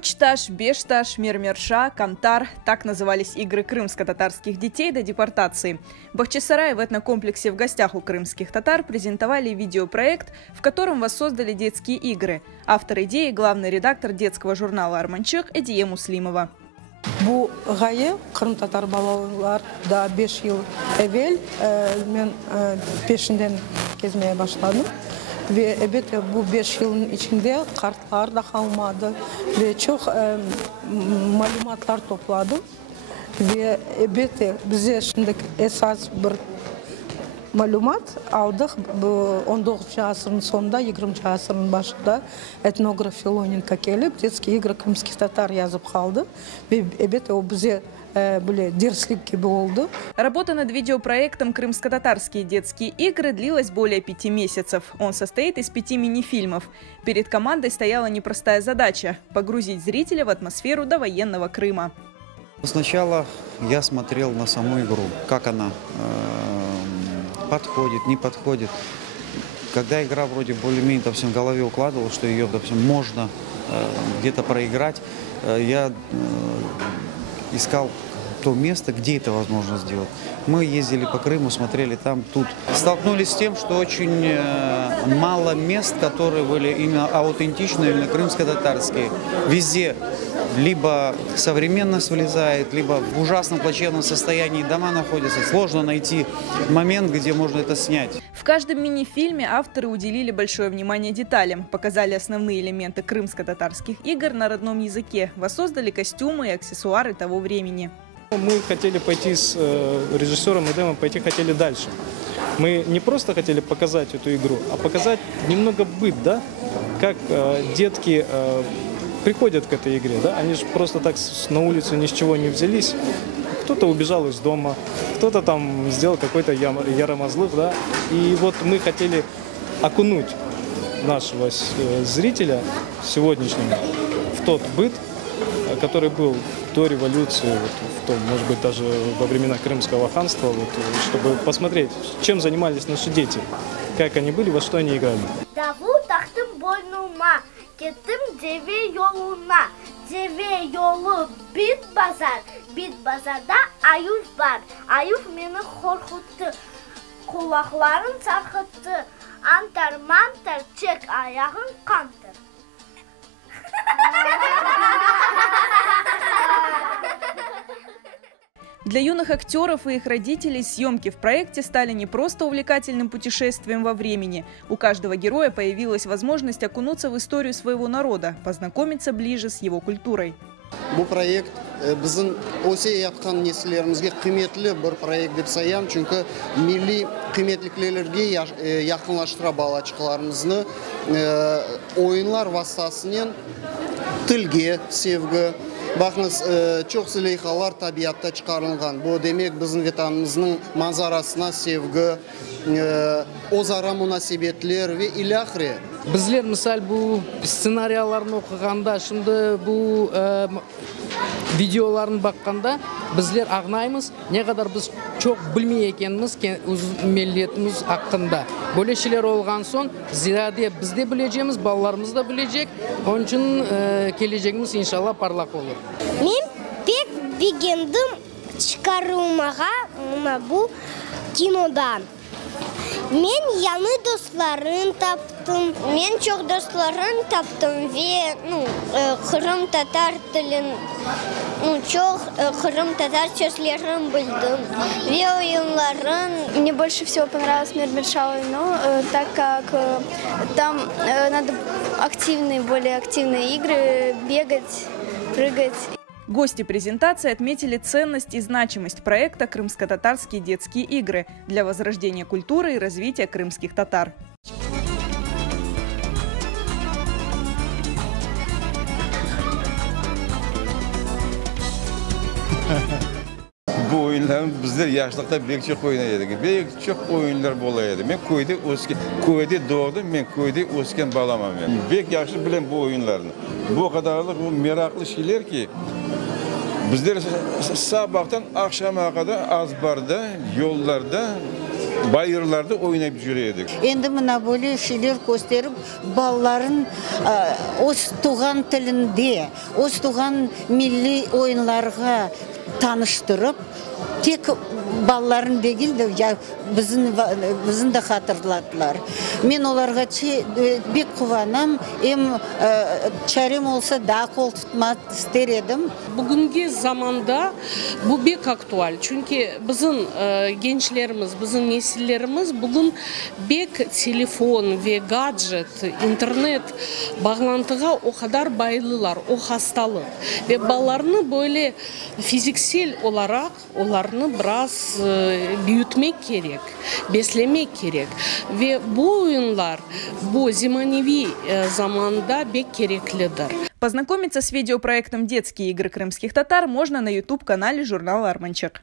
Учташ, Бешташ, Мирмерша, Кантар – так назывались игры крымско-татарских детей до депортации. В Бахчисарае в этнокомплексе «В гостях у крымских татар» презентовали видеопроект, в котором воссоздали детские игры. Автор идеи – главный редактор детского журнала «Арманчык» Эдие Муслимова. Bu gaye Kırım Tatar balalar da 5 yıl evvel ben peşinden gezmeye başladım. Ve elbette bu 5 yılın içinde kartlar da kalmadı ve çok malumatlar topladım. Ve elbette bize şimdi esas bir malumat aldık. Bu 19. asrın sonunda, 20. asrın başında etnograf Filoninka gelip детские игры крымских татар yazıp kaldı. Ve elbette o bize böyle derslik gibi oldu. Работа над видеопроектом «Крымско-татарские детские игры» длилась более 5 месяцев. Он состоит из 5 мини-фильмов. Перед командой стояла непростая задача – погрузить зрителя в атмосферу довоенного Крыма. Сначала я смотрел на саму игру, как она подходит, не подходит. Когда игра вроде более-менее в голове укладывала, что ее можно где-то проиграть, я искал то место, где это возможно сделать. Мы ездили по Крыму, смотрели там, тут. Столкнулись с тем, что очень мало мест, которые были именно аутентичные, именно крымско-татарские. Везде либо современность влезает, либо в ужасном плачевном состоянии дома находятся. Сложно найти момент, где можно это снять. В каждом мини-фильме авторы уделили большое внимание деталям, показали основные элементы крымско-татарских игр на родном языке, воссоздали костюмы и аксессуары того времени. Мы хотели пойти с режиссером Эдемом, хотели дальше. Мы не просто хотели показать эту игру, а показать немного быт, да? Как детки приходят к этой игре. Да? Они же просто так на улицу ни с чего не взялись. Кто-то убежал из дома, кто-то там сделал какой-то яромазлык. Да? И вот мы хотели окунуть нашего зрителя сегодняшнего в тот быт, который был до революции, может быть, даже во времена Крымского ханства, чтобы посмотреть, чем занимались наши дети, как они были, во что они играли. Gittim deve yoluna, deve yolu bit bazarda ayuf var, ayuf beni korkuttu, kulaklarım sarkıttı, antar mantar çek ayağın kantır. Для юных актеров и их родителей съемки в проекте стали не просто увлекательным путешествием во времени. У каждого героя появилась возможность окунуться в историю своего народа, познакомиться ближе с его культурой. Bu proyekt bizim o'sha yatgan nesillerimizga qiymatli bir proyekt deb sayam, chunki milliy qiymatliklarga yaqinlashtira bolachiqlarimizni o'yinlar vasitasidan tilga, sevgi. Bakınız, çok silahlar tabiatta çıkarılgan. Bu demek bizim vatanımızın manzarasına sevgi, o'zaro munosabatlar ve ilahri. Bizler misal bu ssenariyalarını okuganda, şimdi bu videolarını bakanda bizler ağnayımız, ne kadar biz çok bilmey ekenimiz milliyetimiz hakkında. Böyle şeyler olgan son zirade biz de bileceğimiz, ballarımız da bilecek. Onun için geleceğimiz inşallah parlak olur. Ben pek beğendim çıkarılmağa bu kinodan. Ben yanı dostlarım taptım. Ben çok dostlarım taptım ve Kırım Tatar dilin çok Kırım Tatar sözlerini bildim ve oyunların. Мне больше всего понравилось Мирмерша, так как там надо более активные игры, бегать, прыгать. Гости презентации отметили ценность и значимость проекта «Крымско-татарские детские игры» для возрождения культуры и развития крымских татар. Bu oyunların bizler yaşlıkta pek çok oynayırdık. Pek çok oyunlar bolaydı. Ben köyde doğdum, ben köyde o'sgan balamam. Pek yaşlı bilen bu oyunlarını. Bu kadarlık bu meraklı şeyler ki bizler sabahtan akşama kadar azbarda, yollarda bayırlarda oynayıp жүредік. Енді мына бөле шилер көстеріп, балаларын осы туған тілінде, осы туған милли ойынларға таныштырып, тек балаларын дегілді, біздің де қатырладылар. Мен оларға бек қуанам, чарем олса да қол тұтма істер едім. Бүгінгі заманда бұл бек актуаль. Чүнки біздің генчлеріміз, біздің несілеріміз бүгін бек телефон, гаджет, интернет бағлантыға о қадар байлылар, о хасталық. Ve баларны böyle fiziksel olarak onlarını biraz büyütmek gerek, beslemek gerek. Ve bu oyunlar bu zemanevi zamanda bek gereklidir. Познакомиться с видеопроектом «Детские игры крымских татар» можно на YouTube-канале журнала «Арманчак».